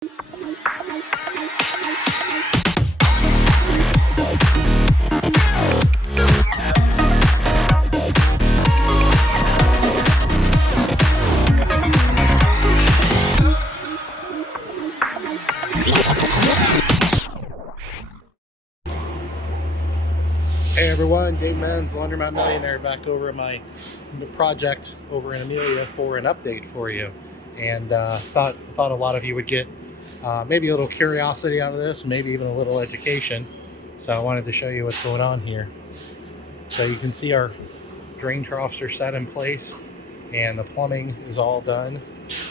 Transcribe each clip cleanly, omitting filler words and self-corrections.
Hey everyone, Menz, Laundromat Millionaire, back over at my project over in Amelia for an update for you. And thought a lot of you would get maybe a little curiosity out of this, maybe even a little education. So I wanted to show you what's going on here. So you can see our drain troughs are set in place and the plumbing is all done.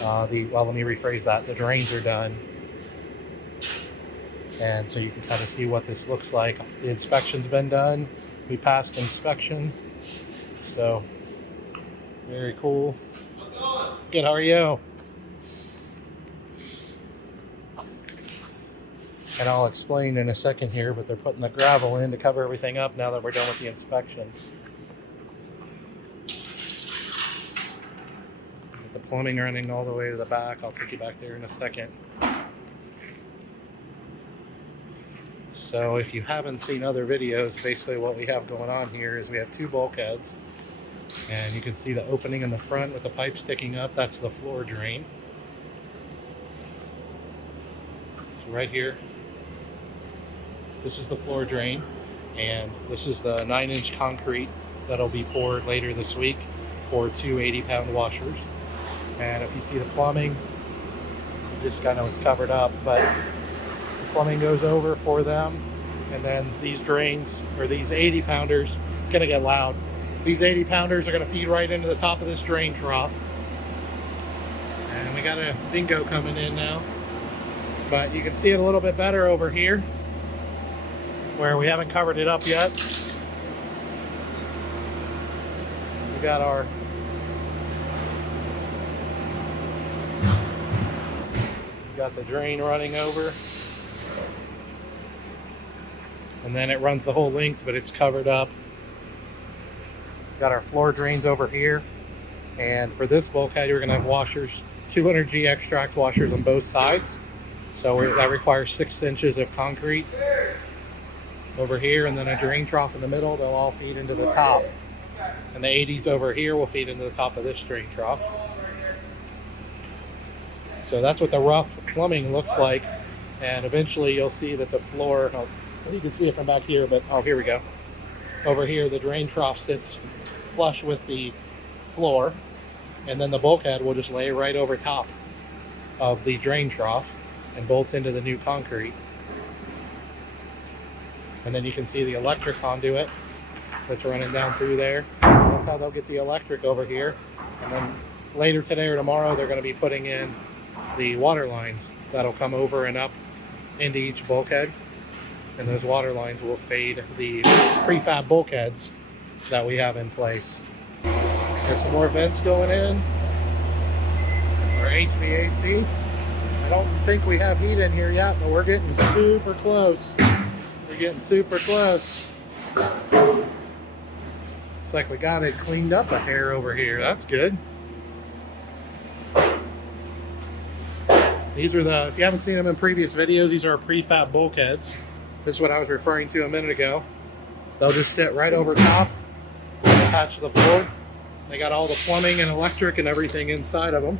Well, let me rephrase that. The drains are done. And so you can kind of see what this looks like. The inspection's been done. We passed inspection. So, very cool. Good, how are you? And I'll explain in a second here, but they're putting the gravel in to cover everything up now that we're done with the inspection. Get the plumbing running all the way to the back. I'll take you back there in a second. So if you haven't seen other videos, basically what we have going on here is we have two bulkheads. And you can see the opening in the front with the pipe sticking up. That's the floor drain. So right here, this is the floor drain. And this is the 9-inch concrete that'll be poured later this week for two 80-pound washers. And if you see the plumbing, you just kind of know it's covered up, but plumbing goes over for them, and then these drains, or these 80-pounders, it's going to get loud. These 80-pounders are going to feed right into the top of this drain trough. And we got a dingo coming in now. But you can see it a little bit better over here, where we haven't covered it up yet. We got the drain running over. And then it runs the whole length, but it's covered up. Got our floor drains over here. And for this bulkhead, you're gonna have washers, 200G extract washers on both sides. So that requires 6 inches of concrete over here, and then a drain trough in the middle. They'll all feed into the top. And the 80s over here will feed into the top of this drain trough. So that's what the rough plumbing looks like. And eventually you'll see that the floor, you can see it from back here, but oh, here we go. Over here, the drain trough sits flush with the floor, and then the bulkhead will just lay right over top of the drain trough and bolt into the new concrete. And then you can see the electric conduit that's running down through there. That's how they'll get the electric over here. And then later today or tomorrow, they're going to be putting in the water lines that'll come over and up into each bulkhead. And those water lines will fade the prefab bulkheads that we have in place. There's some more vents going in. Our HVAC. I don't think we have heat in here yet, but we're getting super close. We're getting super close. It's like we got it cleaned up a hair over here. That's good. These are if you haven't seen them in previous videos, these are our prefab bulkheads. This is what I was referring to a minute ago. They'll just sit right over top, attached to the floor. They got all the plumbing and electric and everything inside of them.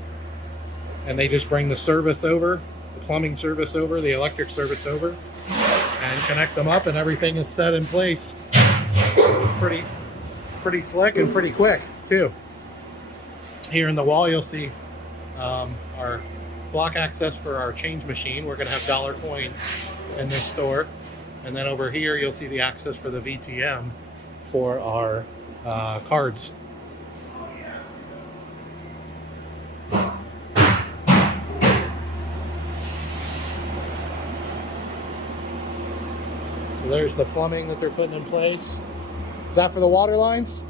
And they just bring the service over, the plumbing service over, the electric service over, and connect them up, and everything is set in place. It's pretty slick and pretty quick too. Here in the wall, you'll see our block access for our change machine. We're gonna have dollar coins in this store. And then over here, you'll see the access for the VTM for our cards. So there's the plumbing that they're putting in place. Is that for the water lines?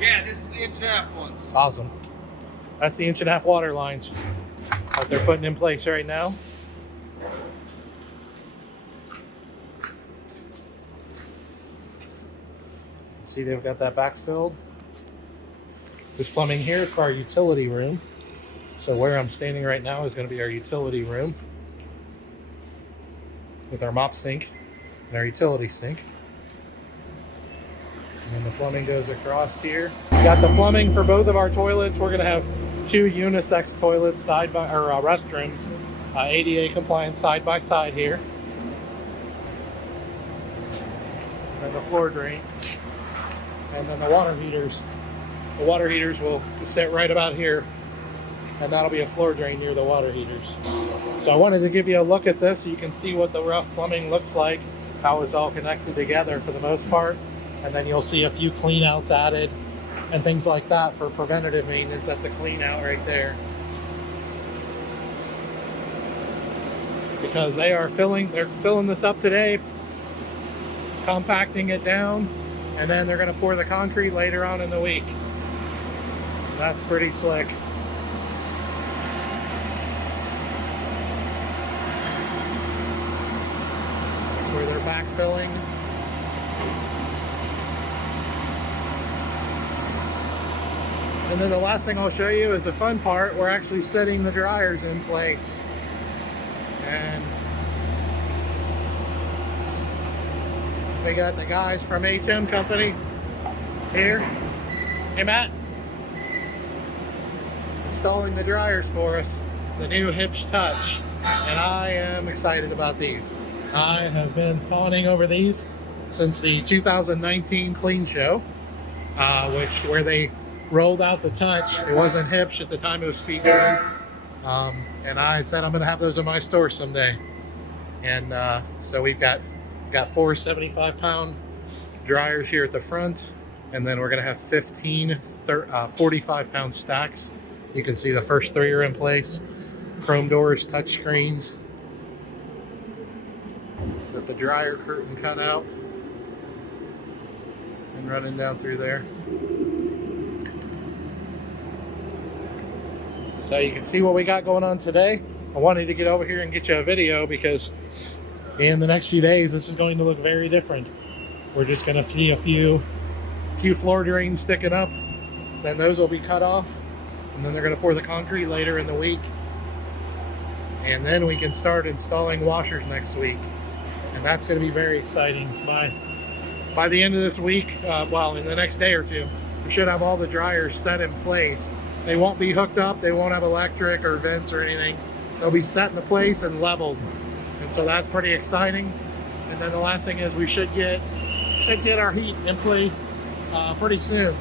Yeah, this is the 1.5 ones. Awesome. That's the 1.5 water lines that they're putting in place right now. See, they've got that backfilled. This plumbing here is for our utility room. So where I'm standing right now is going to be our utility room. with our mop sink and our utility sink. And then the plumbing goes across here. We got the plumbing for both of our toilets. We're gonna have 2 unisex toilets restrooms, ADA compliant side by side here. And the floor drain. And then the water heaters. The water heaters will sit right about here, and that'll be a floor drain near the water heaters. So I wanted to give you a look at this so you can see what the rough plumbing looks like, how it's all connected together for the most part. And then you'll see a few clean outs added and things like that for preventative maintenance. That's a clean out right there. Because they're filling this up today, compacting it down, and then they're gonna pour the concrete later on in the week. That's pretty slick. That's where they're backfilling. And then the last thing I'll show you is the fun part. We're actually setting the dryers in place. And we got the guys from HM Company here. Hey, Matt. Installing the dryers for us. The new Huebsch Touch. And I am excited about these. I have been fawning over these since the 2019 Clean Show, where they rolled out the Touch. It wasn't Huebsch at the time, it was Speedgood. And I said I'm gonna have those in my store someday. And so we've got 4 75-pound dryers here at the front, and then we're gonna have 15 45-pound stacks. You can see the first 3 are in place. Chrome doors, touch screens. Got the dryer curtain cut out and running down through there. So you can see what we got going on today. I wanted to get over here and get you a video because in the next few days, this is going to look very different. We're just going to see a few floor drains sticking up. Then those will be cut off. And then they're going to pour the concrete later in the week. And then we can start installing washers next week. And that's going to be very exciting. So by the end of this week, well, in the next day or two, we should have all the dryers set in place. They won't be hooked up. They won't have electric or vents or anything. They'll be set in the place and leveled. And so that's pretty exciting. And then the last thing is we should get our heat in place pretty soon.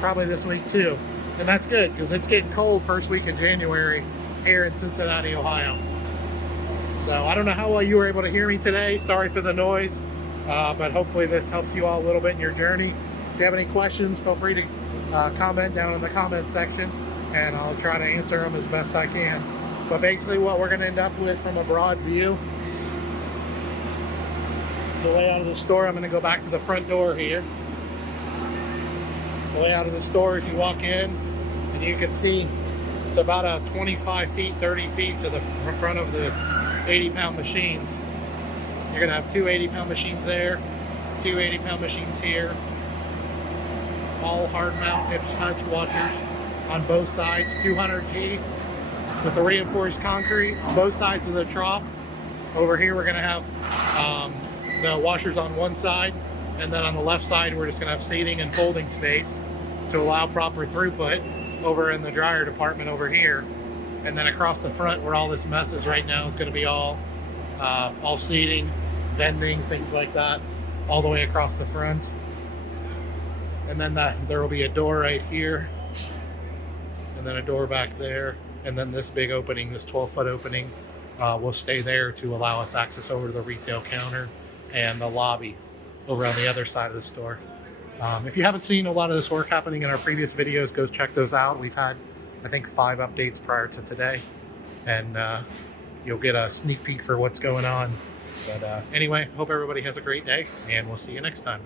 Probably this week too. And that's good because it's getting cold first week of January here in Cincinnati, Ohio. So I don't know how well you were able to hear me today. Sorry for the noise. But hopefully this helps you all a little bit in your journey. If you have any questions, feel free to comment down in the comment section, and I'll try to answer them as best I can. But basically what we're going to end up with from a broad view, the layout of the store. I'm going to go back to the front door here. The layout of the store is you walk in and you can see it's about a 25 feet, 30 feet to the front of the 80-pound machines. You're going to have 2 80-pound machines there, 2 80-pound machines here. All hard mount Huebsch Touch washers on both sides, 200G with the reinforced concrete on both sides of the trough. Over here we're going to have the washers on one side, and then on the left side we're just going to have seating and folding space to allow proper throughput over in the dryer department over here. And then across the front where all this mess is right now is going to be all seating, vending, things like that, all the way across the front. And then there will be a door right here, and then a door back there, and then this big opening, this 12-foot opening, will stay there to allow us access over to the retail counter and the lobby over on the other side of the store. If you haven't seen a lot of this work happening in our previous videos, go check those out. We've had, I think, 5 updates prior to today, and you'll get a sneak peek for what's going on. But anyway, hope everybody has a great day, and we'll see you next time.